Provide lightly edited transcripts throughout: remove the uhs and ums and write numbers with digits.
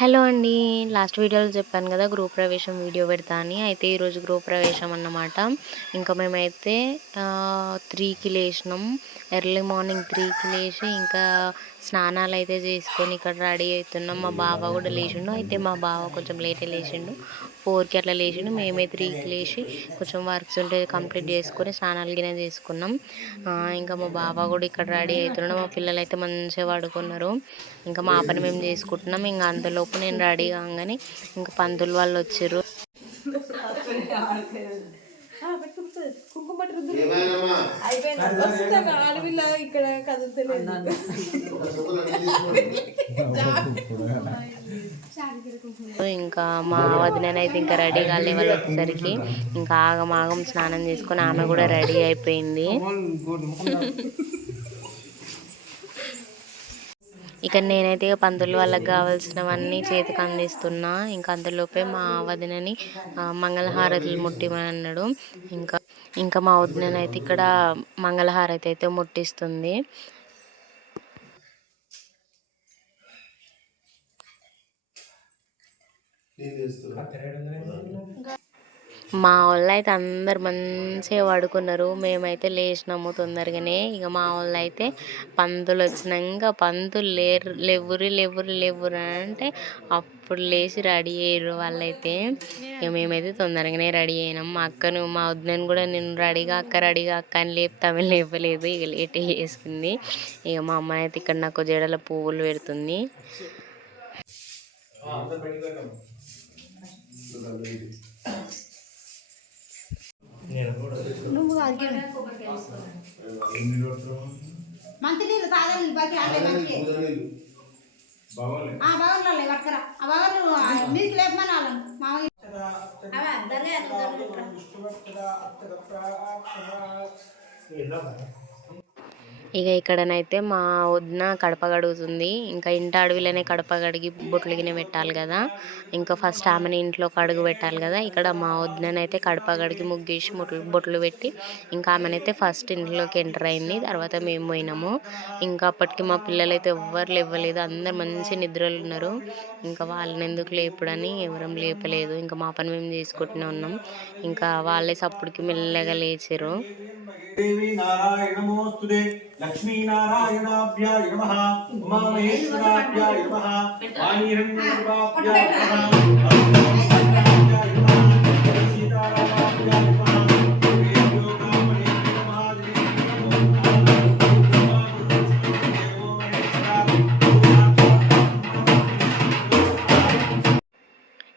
Hello అండి. Last వీడియోలో చెప్పాను కదా గృహప్రవేశం వీడియో పెడతా అని. అయితే ఈరోజు గృహప్రవేశం అన్నమాట. ఇంకా మేమైతే 3కి లేచినాం. ఎర్లీ మార్నింగ్ 3కి లేచి ఇంకా స్నానాలైతే చేసుకొని ఇక్కడ రెడీ అవుతున్నాం. మా బావ కూడా లేచిండు. అయితే మా బావ కొంచెం లేటే లేచిండు. 4కి అట్లా లేచిండు. మేమే 3కి లేచి కొంచెం వర్క్స్ ఉంటే కంప్లీట్ చేసుకొని స్నానాలు గిన్నె చేసుకున్నాం. ఇంకా మా బావ కూడా ఇక్కడ రెడీ అవుతున్నాడు. మా పిల్లలు అయితే మంచిగా పడుకున్నారు. ఇంకా మా పని మేము చేసుకుంటున్నాం. ఇంకా అంతలోపు నేను రెడీ కాగానే ఇంకా పంతులు వాళ్ళు వచ్చారు. ఇంకా మా వదినైతే ఇంకా రెడీ కాలే వాళ్ళు వచ్చేసరికి ఇంకా ఆగమాగం స్నానం చేసుకొని ఆమె కూడా రెడీ అయిపోయింది. ఇక నేనైతే పంతులు వాళ్ళకి కావాల్సినవన్నీ చేతికి అందిస్తున్నా. ఇంకా అంతలోపే మా వదినని మంగళహారతులు ముట్టిమని అన్నాడు. ఇంకా మా వదినైతే ఇక్కడ మంగళహారతి అయితే ముట్టిస్తుంది. మా వాళ్ళు అయితే అందరు మంచిగా పడుకున్నారు. మేమైతే లేచినాము తొందరగానే. ఇక మా వాళ్ళు అయితే పంతులు వచ్చినాక పంతులు లేవురు అంటే అప్పుడు లేచి రెడీ అయ్యారు వాళ్ళైతే. ఇక మేమైతే తొందరగానే రెడీ అయినాం. మా అక్కను మా వదినను కూడా నేను రెడీగా అక్క అని లేపుతామే లేపలేదు. ఇక లేట్ వేసుకుంది. ఇక మా అమ్మ అయితే ఇక్కడ నాకు జడల పువ్వులు పెడుతుంది. మంచి నీళ్ళు తాగలి బాగా పట్టుకరా ఆ బాగా మీకు లేపమని వాళ్ళను మామయ్య ఇక ఇక్కడనైతే మా వదిన కడప కడుగుతుంది. ఇంకా ఇంటి అడవిలోనే కడప కడిగి బొట్లు గిన్నె పెట్టాలి కదా. ఇంకా ఫస్ట్ ఆమెని ఇంట్లో కడుగు పెట్టాలి కదా. ఇక్కడ మా వదినైతే కడప కడిగి ముగ్గేసి బొట్లు పెట్టి ఇంకా ఆమెనైతే ఫస్ట్ ఇంట్లోకి ఎంటర్ అయింది. తర్వాత మేము పోయినాము. ఇంకా అప్పటికి మా పిల్లలు అయితే ఎవ్వరు లేవలేదు. అందరు మంచి నిద్రలు ఉన్నారు. ఇంకా వాళ్ళని ఎందుకు లేపుడని ఎవరం లేపలేదు. ఇంకా మా పని మేము చేసుకుంటూనే ఉన్నాం. ఇంకా వాళ్ళే సప్పుడికి మెల్లగా లేచారు. లక్ష్మీనారాయణాభ్యాయ నమః ఉమామహేశ్వరాభ్యాయ నమః వాణీహిరణ్యగర్భాభ్యాయ నమః అరుణాభ్యాయ నమః సీతారామాభ్యాయ నమః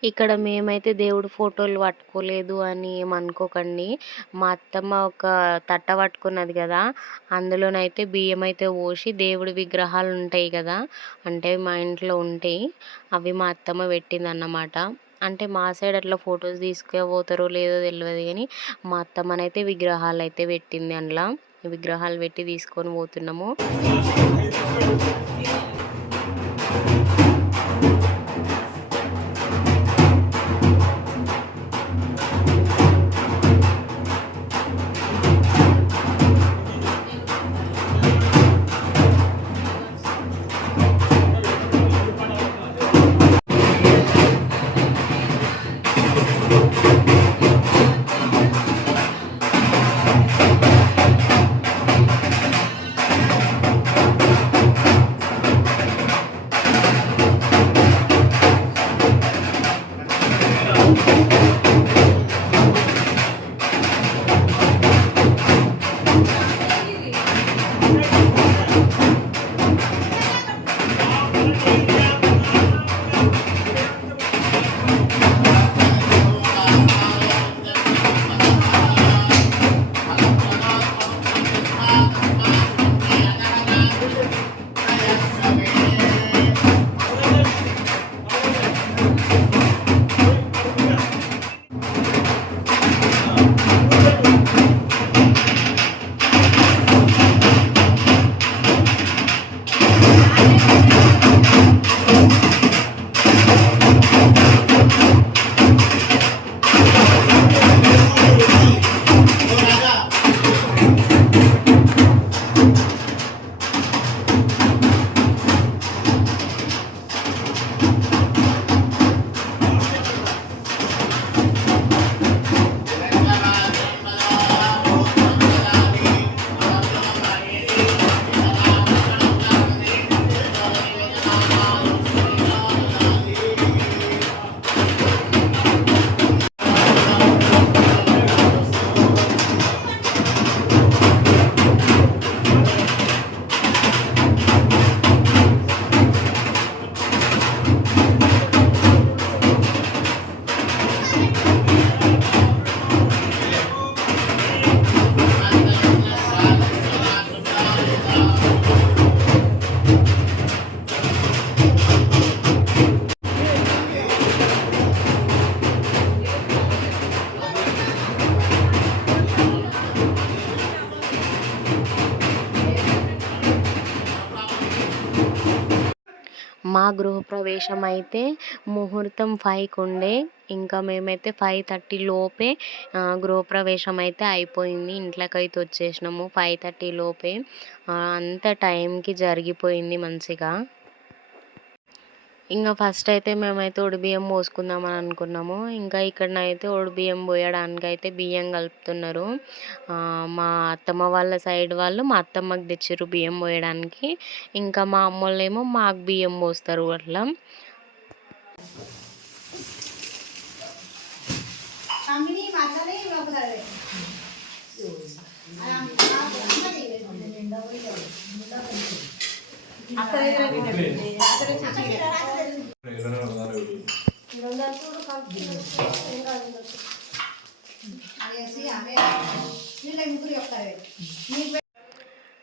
ఇక్కడ మేమైతే దేవుడు ఫోటోలు పట్టుకోలేదు అని ఏమనుకోకండి. మా అత్తమ్మ ఒక తట్ట పట్టుకున్నది కదా, అందులోనైతే బియ్యం అయితే పోసి దేవుడి విగ్రహాలు ఉంటాయి కదా, అంటే మా ఇంట్లో ఉంటాయి, అవి మా అత్తమ్మ పెట్టింది అన్నమాట. అంటే మా సైడ్ అట్లా ఫొటోస్ తీసుకుపోతారో లేదో తెలియదు కానీ మా అత్తమ్మనైతే విగ్రహాలు అయితే పెట్టింది. అందులో విగ్రహాలు పెట్టి తీసుకొని పోతున్నాము. మా గృహప్రవేశం అయితే ముహూర్తం 5కి ఉండే. ఇంకా మేమైతే 5:30 లోపే గృహప్రవేశం అయితే అయిపోయింది. ఇంట్లోకైతే వచ్చేసినాము 5:30 లోపే. అంత టైంకి జరిగిపోయింది మంచిగా. ఇంక ఫస్ట్ అయితే మేమైతే ఒడిబియ్యం పోసుకుందామని అనుకున్నాము. ఇంకా ఇక్కడనైతే ఒడిబియ్యం పోయడానికైతే బియ్యం కలుపుతున్నారు. మా అత్తమ్మ వాళ్ళ సైడ్ వాళ్ళు మా అత్తమ్మకి తెచ్చిర్రు బియ్యం పోయడానికి. ఇంకా మా అమ్మోళ్ళేమో మాకు బియ్యం పోస్తారు అట్లా.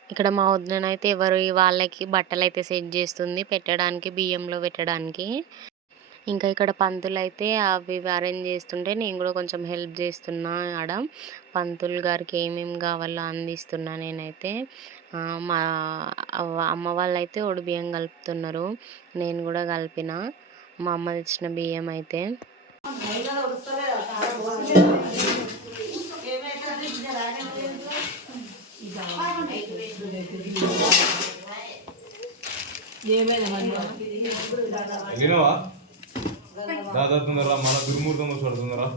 ఇక్కడ మా వదినైతే వాళ్ళకి బట్టలు అయితే సెట్ చేస్తుంది పెట్టడానికి, బియ్యంలో పెట్టడానికి. ఇంకా ఇక్కడ పంతులైతే అవి అరేంజ్ చేస్తుంటే నేను కూడా కొంచెం హెల్ప్ చేస్తున్నా. ఆడ పంతులు గారికి ఏమేమి కావాలో అందిస్తున్నా నేనైతే. మా అమ్మ వాళ్ళైతే బియ్యం కలుపుతున్నారు, నేను కూడా కలిపిన మా అమ్మ తెచ్చిన బియ్యం అయితే. దాదాపు మన దుర్మూర్తం పడుతుందరా.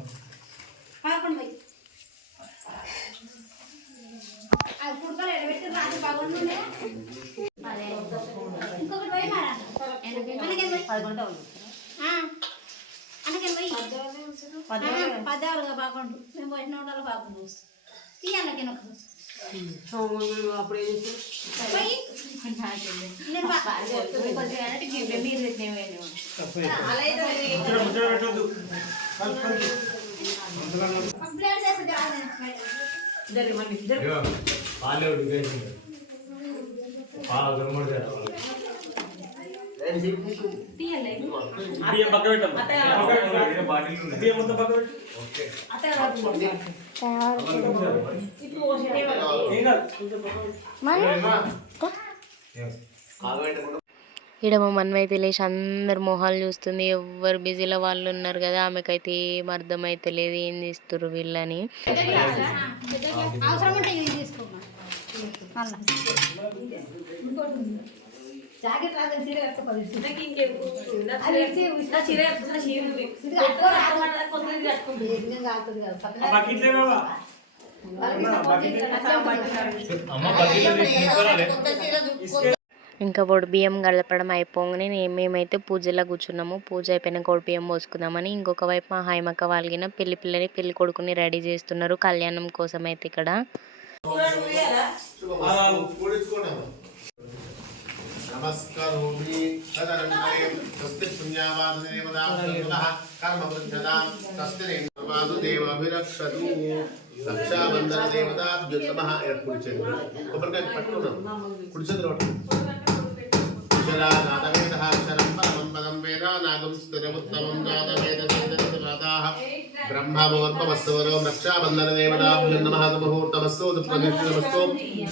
ఇక్కడ మా మనమైతే లేచి అందరు మొహాలు చూస్తుంది. ఎవరు బిజీలో వాళ్ళు ఉన్నారు కదా. ఆమెకైతే ఏం అర్థమైతే లేదు ఏం చేస్తుర్రు వీళ్ళని. ఇంకా బియ్యం గడపడం అయిపోగానే మేమైతే పూజలో కూర్చున్నాము. పూజ అయిపోయినాక బియ్యం పోసుకుందామని. ఇంకొక వైపు మా హైమక్క వాళ్ళగిన పెళ్లి కొడుకుని రెడీ చేస్తున్నారు కళ్యాణం కోసం అయితే ఇక్కడ. నమస్కారోమి తదనంతరే స్వస్తి పుణ్యావాదేవతాభ్యః కర్మవృద్ధతాం స్వస్తి వాసుదేవాభిరక్షతు రక్షాబంధన దేవతాభ్యో నమః. కుడిచేతులు కొబ్బరికాయ పట్టుకున్నాం, కుడిచేతులు కుశలానాదవేదః అక్షరం పరమం పదం వేద నాగం స్థిరముత్తమం జాతవేద వేదమాతాః బ్రహ్మమోర్పవస్తవరో రక్షాబంధన దేవతాభ్యో నమః. ముహూర్తమస్తు ప్రతిష్ఠితమస్తు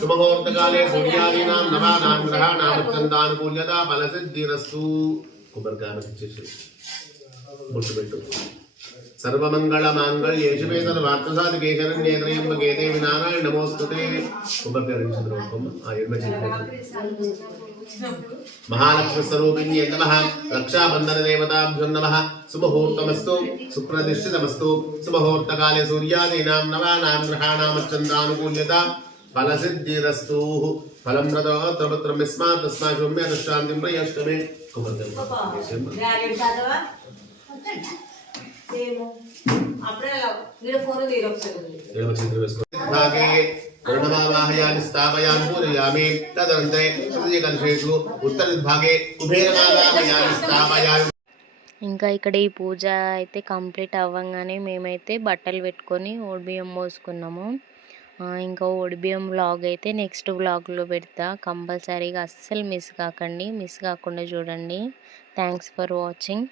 శుభముహూర్తకాలే సూర్యాదీనాం నవానాం గ్రహాణాం చందానుకూల్యత ఫలసిద్ధిరస్తు. కొబ్బరికాయ ఇచ్చేసి బొట్టు పెట్టు. సర్వమంగళ మాంగళ్యే శివే సర్వార్థసాధికే శరణ్యే త్రయంబకే దేవి నారాయణి నమోస్తుతే. కొబ్బరికాయ ద్రౌపం ఆ ఎడమ చేతి. మహాలక్ష్మి స్వరూపిణ్యే నమః. రక్షాబంధన దేవతాభ్యో నమః. శుభముహూర్తమస్తు సుప్రతిష్ఠితమస్తు శుభముహూర్తకాలే సూర్యాదీనాం నవానాం గ్రహాణాం చంద్రానుకూల్యత ఫలసిద్ధిరస్తు. ఫలం ప్రదోత్రపత్రం యస్మాత్ తస్మాత్ శుభ్య దృష్టాంతిం ప్రయష్టమే. ప్రణమావాహయామి స్థాపయామి పూజయామి. తదనంతరే తృతీయకలశేషు ఉత్తరదిగ్భాగే కుబేరమావాహయామి స్థాపయామి. ఇంకా ఇక్కడ ఈ పూజ అయితే కంప్లీట్ అవ్వగానే మేమైతే బట్టలు పెట్టుకొని బియ్యం మోసుకున్నాము. ఇంకా బియ్యం వ్లాగ్ అయితే నెక్స్ట్ వ్లాగ్లో పెడతా. కంపల్సరీగా అస్సలు మిస్ కాకండి, మిస్ కాకుండా చూడండి. Thanks for watching.